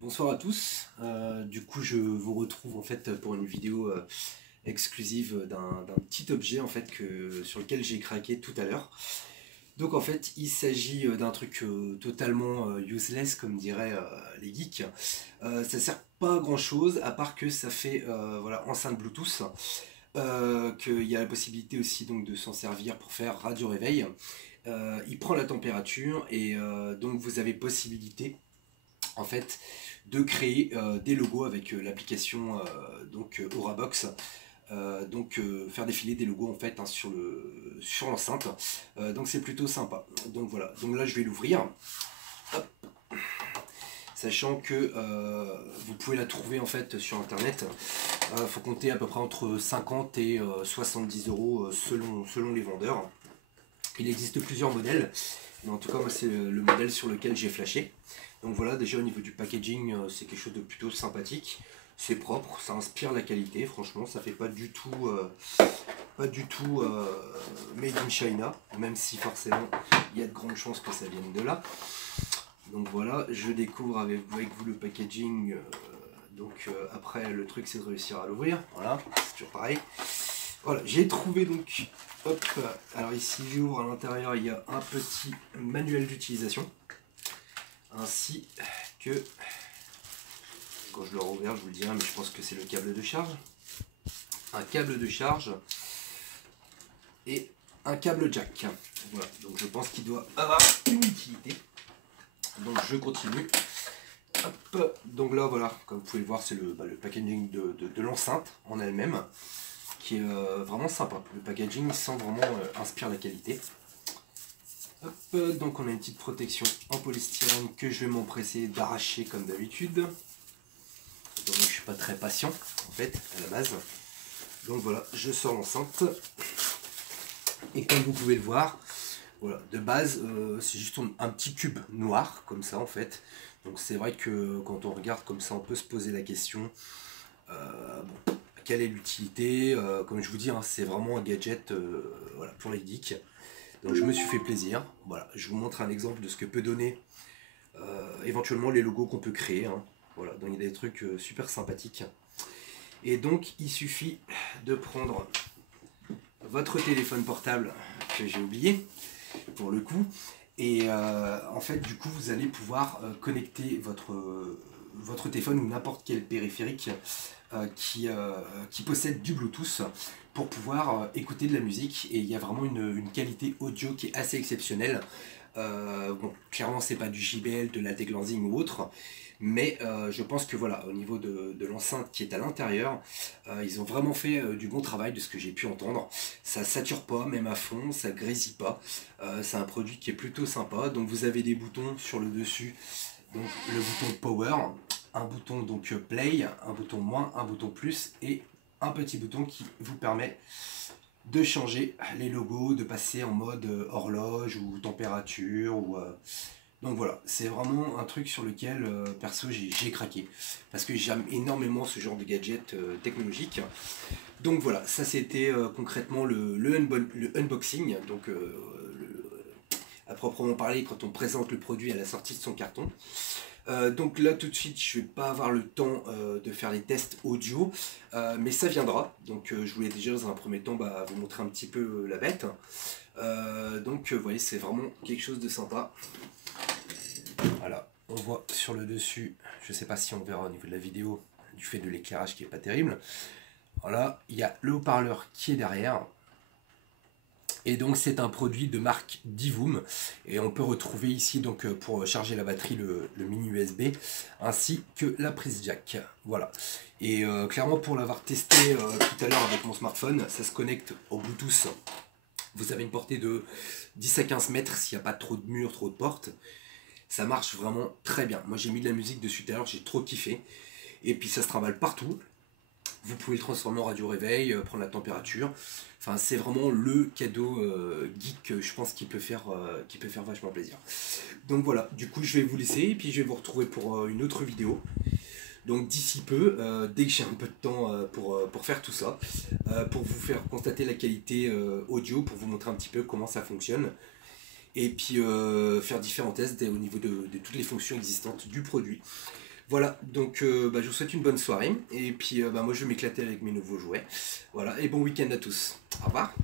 Bonsoir à tous. Du coup, je vous retrouve en fait pour une vidéo exclusive d'un petit objet en fait sur lequel j'ai craqué tout à l'heure. Donc en fait, il s'agit d'un truc totalement useless comme diraient les geeks. Ça sert pas à grand chose à part que ça fait voilà, enceinte Bluetooth. Qu'il y a la possibilité aussi donc de s'en servir pour faire radio réveil. Il prend la température et donc vous avez possibilité en fait de créer des logos avec l'application Aurabox. Faire défiler des logos en fait hein, sur l'enceinte. Donc c'est plutôt sympa. Donc voilà. Donc là je vais l'ouvrir. Hop. Sachant que vous pouvez la trouver en fait sur internet. Faut compter à peu près entre 50 et 70 euros selon les vendeurs. Il existe plusieurs modèles, mais en tout cas moi c'est le modèle sur lequel j'ai flashé. Donc voilà, déjà au niveau du packaging, c'est quelque chose de plutôt sympathique. C'est propre, ça inspire la qualité, franchement, ça fait pas du tout made in China, même si forcément il y a de grandes chances que ça vienne de là. Donc voilà, je découvre avec vous le packaging. Après le truc c'est de réussir à l'ouvrir, voilà, c'est toujours pareil. Voilà, j'ai trouvé donc, hop, alors ici j'ouvre, à l'intérieur il y a un petit manuel d'utilisation, ainsi que, quand je le rouvre je vous le dirai, mais je pense que c'est le câble de charge, un câble de charge et un câble jack. Voilà, donc je pense qu'il doit avoir une utilité. Donc je continue. Hop, donc là voilà, comme vous pouvez le voir, c'est le packaging de l'enceinte en elle-même, qui est vraiment sympa. Le packaging sent vraiment inspire la qualité. Hop, donc on a une petite protection en polystyrène que je vais m'empresser d'arracher comme d'habitude. Donc je suis pas très patient en fait à la base. Donc voilà, je sors l'enceinte. Et comme vous pouvez le voir, voilà, de base c'est juste un petit cube noir comme ça en fait. Donc c'est vrai que quand on regarde comme ça on peut se poser la question. Bon, quelle est l'utilité? Comme je vous dis, hein, c'est vraiment un gadget voilà, pour les geeks. Donc je me suis fait plaisir. Voilà, je vous montre un exemple de ce que peut donner éventuellement les logos qu'on peut créer. Hein. Voilà, donc il y a des trucs super sympathiques. Et donc il suffit de prendre votre téléphone portable que j'ai oublié pour le coup. Et en fait, du coup, vous allez pouvoir connecter votre téléphone ou n'importe quel périphérique qui possède du Bluetooth pour pouvoir écouter de la musique. Et il y a vraiment une qualité audio qui est assez exceptionnelle. Bon, clairement, c'est pas du JBL, de la Teglansing ou autre. Mais je pense que voilà, au niveau de l'enceinte qui est à l'intérieur, ils ont vraiment fait du bon travail de ce que j'ai pu entendre. Ça sature pas, même à fond, ça grésille pas. C'est un produit qui est plutôt sympa. Donc vous avez des boutons sur le dessus. Donc le bouton Power, un bouton donc Play, un bouton moins, un bouton plus et un petit bouton qui vous permet de changer les logos, de passer en mode horloge ou température ou donc voilà, c'est vraiment un truc sur lequel perso j'ai craqué parce que j'aime énormément ce genre de gadget technologique. Donc voilà, ça c'était concrètement le unboxing, donc à proprement parler quand on présente le produit à la sortie de son carton. Donc là tout de suite je vais pas avoir le temps de faire les tests audio, mais ça viendra. Donc je voulais déjà dans un premier temps vous montrer un petit peu la bête. Vous voyez, c'est vraiment quelque chose de sympa. Voilà, on voit sur le dessus, je sais pas si on verra au niveau de la vidéo du fait de l'éclairage qui est pas terrible. Voilà, il y a le haut-parleur qui est derrière. Et donc c'est un produit de marque Divoom et on peut retrouver ici donc pour charger la batterie le mini USB ainsi que la prise jack. Voilà. Et clairement pour l'avoir testé tout à l'heure avec mon smartphone, ça se connecte au Bluetooth. Vous avez une portée de 10 à 15 mètres s'il n'y a pas trop de murs, trop de portes. Ça marche vraiment très bien. Moi j'ai mis de la musique dessus tout à l'heure, j'ai trop kiffé. Et puis ça se trimballe partout. Vous pouvez le transformer en radio réveil, prendre la température. Enfin, c'est vraiment le cadeau geek, je pense, qui peut faire vachement plaisir. Donc voilà, du coup, je vais vous laisser et puis je vais vous retrouver pour une autre vidéo. Donc d'ici peu, dès que j'ai un peu de temps pour faire tout ça, pour vous faire constater la qualité audio, pour vous montrer un petit peu comment ça fonctionne. Et puis faire différents tests au niveau de toutes les fonctions existantes du produit. Voilà, donc je vous souhaite une bonne soirée, et puis moi je vais m'éclater avec mes nouveaux jouets. Voilà, et bon week-end à tous. Au revoir.